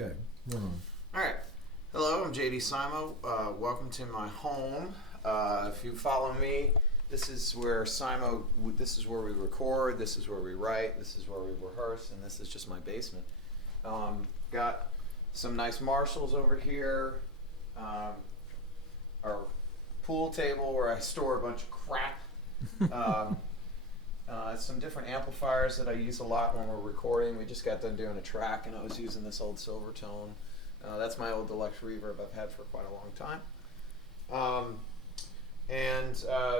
Okay. All right. Hello, I'm JD SIMO. Welcome to my home. If you follow me, this is where SIMO, this is where we record, this is where we write, this is where we rehearse, and this is just my basement. Got some nice Marshalls over here. Our pool table where I store a bunch of crap. Some different amplifiers that I use a lot when we're recording. We just got done doing a track and I was using this old Silvertone. That's my old deluxe reverb I've had for quite a long time.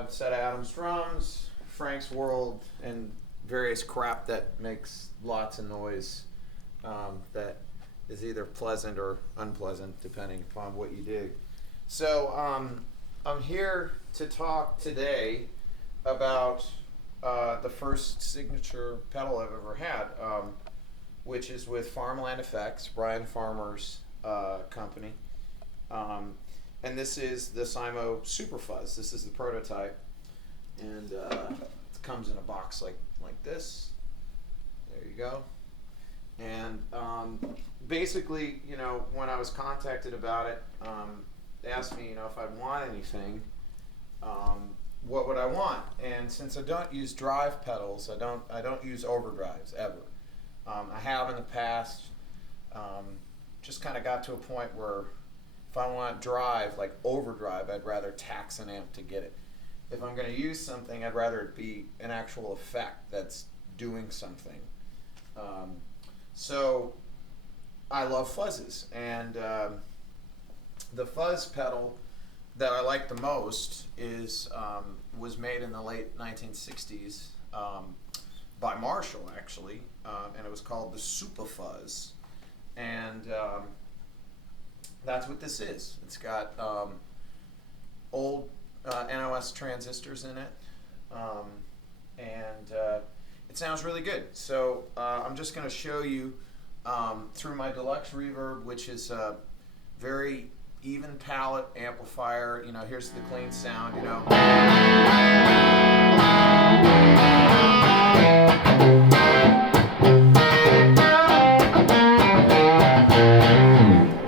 Set of Adams drums, Frank's World, and various crap that makes lots of noise that is either pleasant or unpleasant depending upon what you dig. So I'm here to talk today about the first signature pedal I've ever had, which is with Farmland Effects, Brian Farmer's company. And this is the SIMO Supa Fuzz. This is the prototype. And it comes in a box like this. There you go. And basically, when I was contacted about it, they asked me, if I'd want anything. What would I want? And since I don't use drive pedals, I don't use overdrives ever. I have in the past. Just kind of got to a point where if I want drive, like overdrive, I'd rather tax an amp to get it. If I'm going to use something, I'd rather it be an actual effect that's doing something. So I love fuzzes, and the fuzz pedal that I like the most was made in the late 1960s by Marshall, actually, and it was called the Supa Fuzz, and that's what this is. It's got old NOS transistors in it, and it sounds really good. So I'm just going to show you through my deluxe reverb, which is a very even palette amplifier. Here's the clean sound.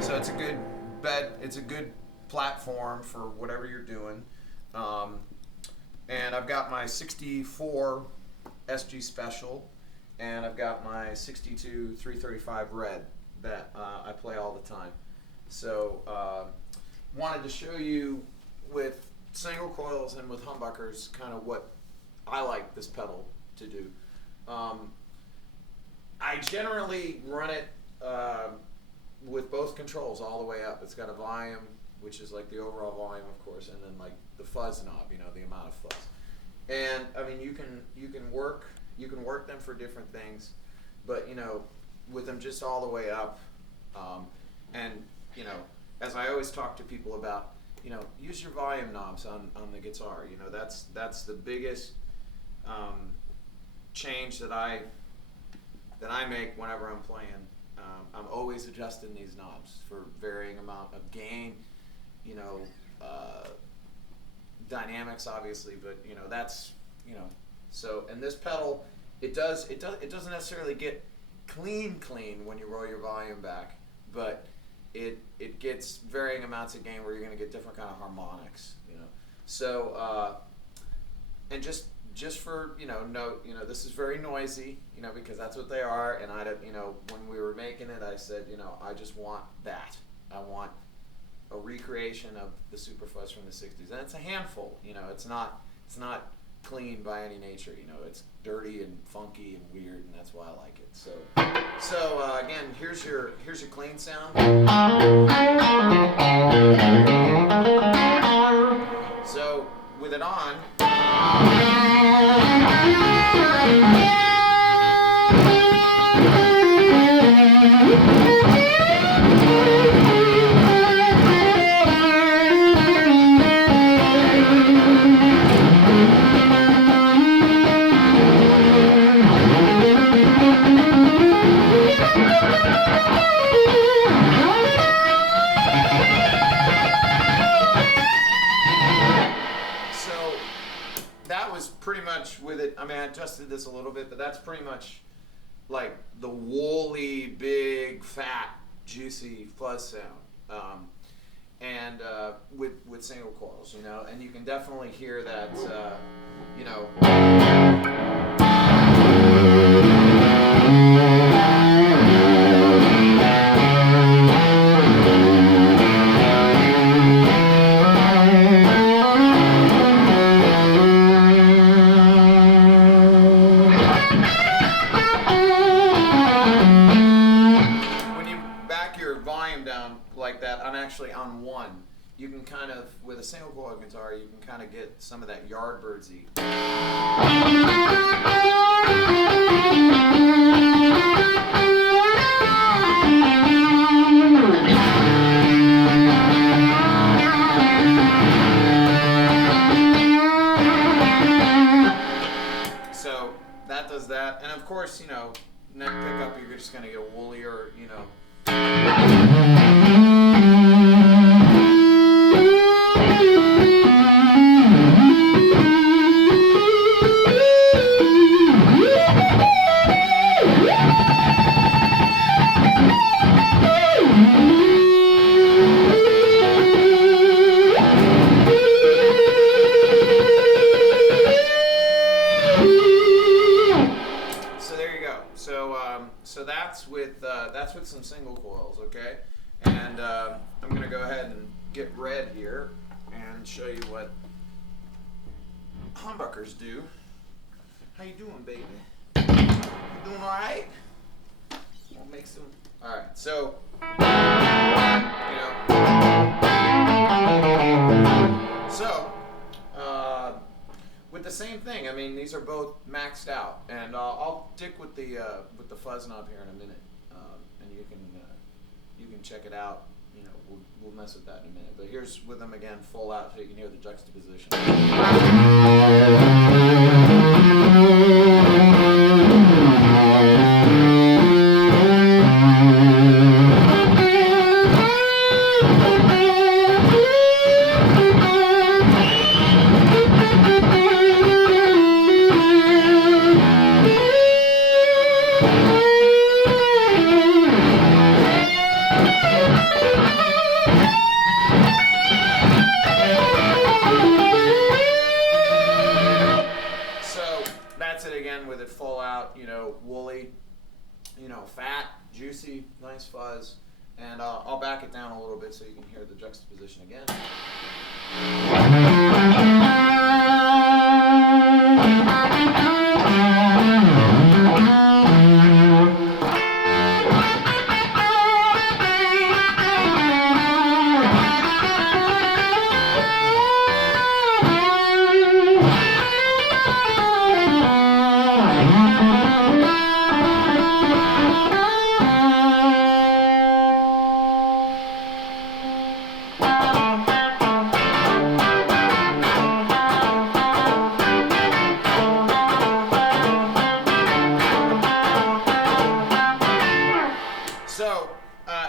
So it's a good bed. It's a good platform for whatever you're doing. And I've got my 64 SG Special, and I've got my 62 335 Red that I play all the time. So wanted to show you with single coils and with humbuckers kind of what I like this pedal to do. I generally run it with both controls all the way up. It's got a volume, which is like the overall volume, of course, and then like the fuzz knob, the amount of fuzz. And I mean, you can work them for different things, but with them just all the way up, and as I always talk to people about, use your volume knobs on the guitar. That's the biggest change that I make whenever I'm playing. I'm always adjusting these knobs for varying amount of gain, dynamics obviously, but that's so. And this pedal, it doesn't necessarily get clean when you roll your volume back, but it gets varying amounts of gain where you're going to get different kind of harmonics, So and just for note, this is very noisy, because that's what they are. And when we were making it, I said, I just want that. I want a recreation of the Supa Fuzz from the '60s, and it's a handful. It's not clean by any nature. It's dirty and funky and weird, and that's why I like it. So again, here's your clean sound. So with it on. Pretty much with it. I mean, I adjusted this a little bit, but that's pretty much like the woolly, big, fat juicy fuzz sound, and with single coils, you know, and you can definitely hear that, you know. Like that, I'm actually on one. You can kind of, with a single coil guitar, you can kind of get some of that Yardbirdsy. So that does that, and of course, you know, neck pickup, you're just going to get a woollier, you know. So that's with some single coils, okay? And I'm gonna go ahead and get red here and show you what humbuckers do. How you doing, baby? You doing all right? We'll make some. All right, so you know. So with the same thing, I mean, these are both maxed out, and I'll stick with the fuzz knob here in a minute, and you can check it out. You know, we'll mess with that in a minute. But here's with them again, full out, so you can hear the juxtaposition. With it full out, you know, woolly, you know, fat, juicy, nice fuzz, and I'll back it down a little bit so you can hear the juxtaposition again.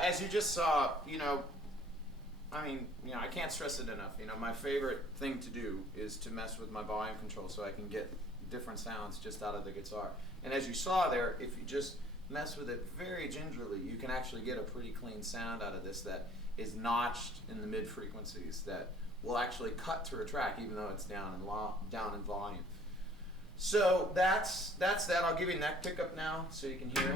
As you just saw, you know, I mean, you know, I can't stress it enough. You know, my favorite thing to do is to mess with my volume control so I can get different sounds just out of the guitar. And as you saw there, if you just mess with it very gingerly, you can actually get a pretty clean sound out of this that is notched in the mid frequencies that will actually cut through a track even though it's down in volume. So that's that. I'll give you neck pickup now so you can hear it.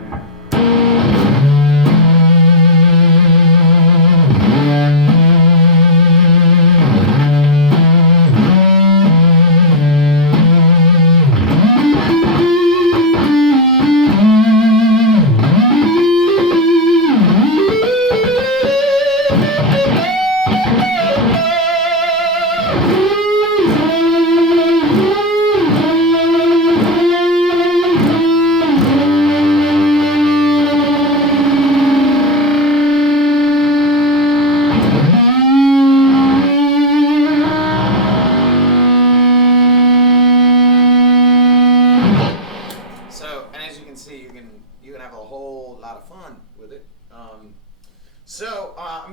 You can have a whole lot of fun with it. I'm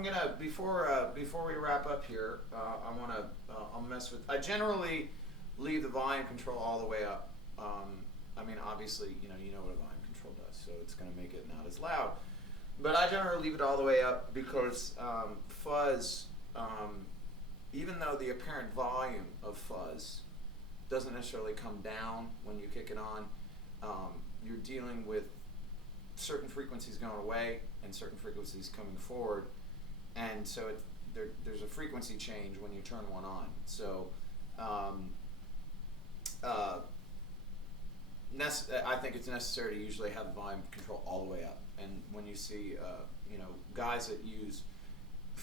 gonna before we wrap up here, I'll mess with. I generally leave the volume control all the way up. I mean, obviously, you know what a volume control does, so it's gonna make it not as loud. But I generally leave it all the way up because fuzz, even though the apparent volume of fuzz doesn't necessarily come down when you kick it on, you're dealing with certain frequencies going away and certain frequencies coming forward, and so there's a frequency change when you turn one on. So I think it's necessary to usually have the volume control all the way up. And when you see, guys that use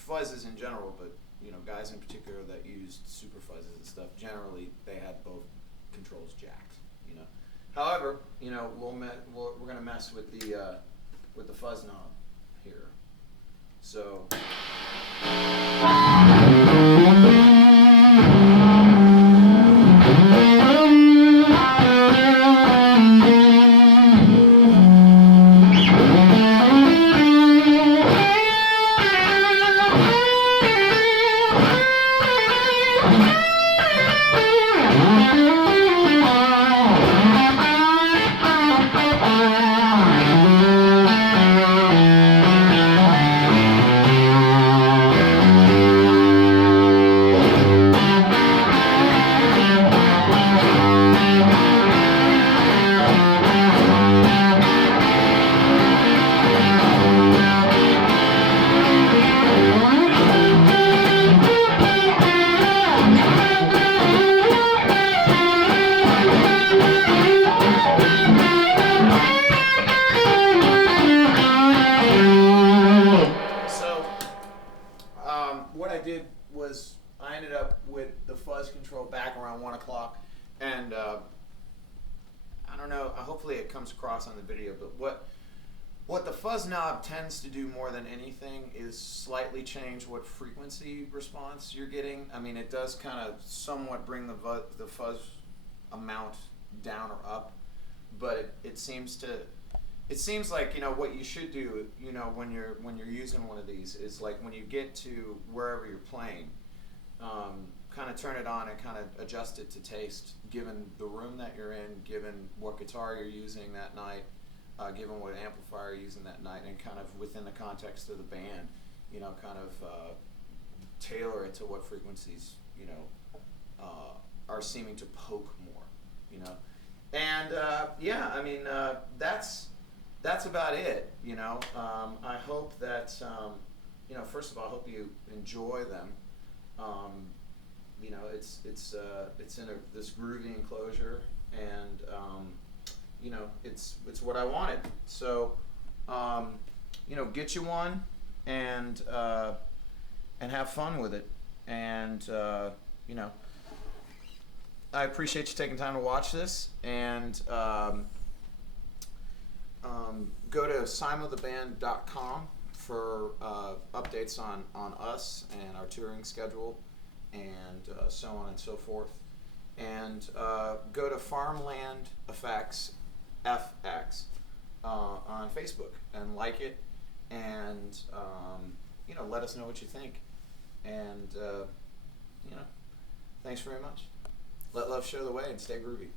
fuzzes in general, but guys in particular that used super fuzzes and stuff, generally they had both controls jacked. However, we're gonna mess with the fuzz knob here. So. What I did was I ended up with the fuzz control back around 1 o'clock, and I don't know, hopefully it comes across on the video, but what the fuzz knob tends to do more than anything is slightly change what frequency response you're getting. I mean, it does kind of somewhat bring the fuzz amount down or up, but it seems like what you should do when you're using one of these is, like, when you get to wherever you're playing, kind of turn it on and kind of adjust it to taste, given the room that you're in, given what guitar you're using that night, given what amplifier you're using that night, and kind of within the context of the band, kind of tailor it to what frequencies are seeming to poke more, and I mean, that's about it. I hope that first of all, I hope you enjoy them. It's in this groovy enclosure, and it's what I wanted. So get you one and have fun with it, and I appreciate you taking time to watch this, and go to SIMOTheBand.com for updates on us and our touring schedule, and so on and so forth. And go to Farmland Effects FX on Facebook and like it, and let us know what you think. And thanks very much. Let love show the way, and stay groovy.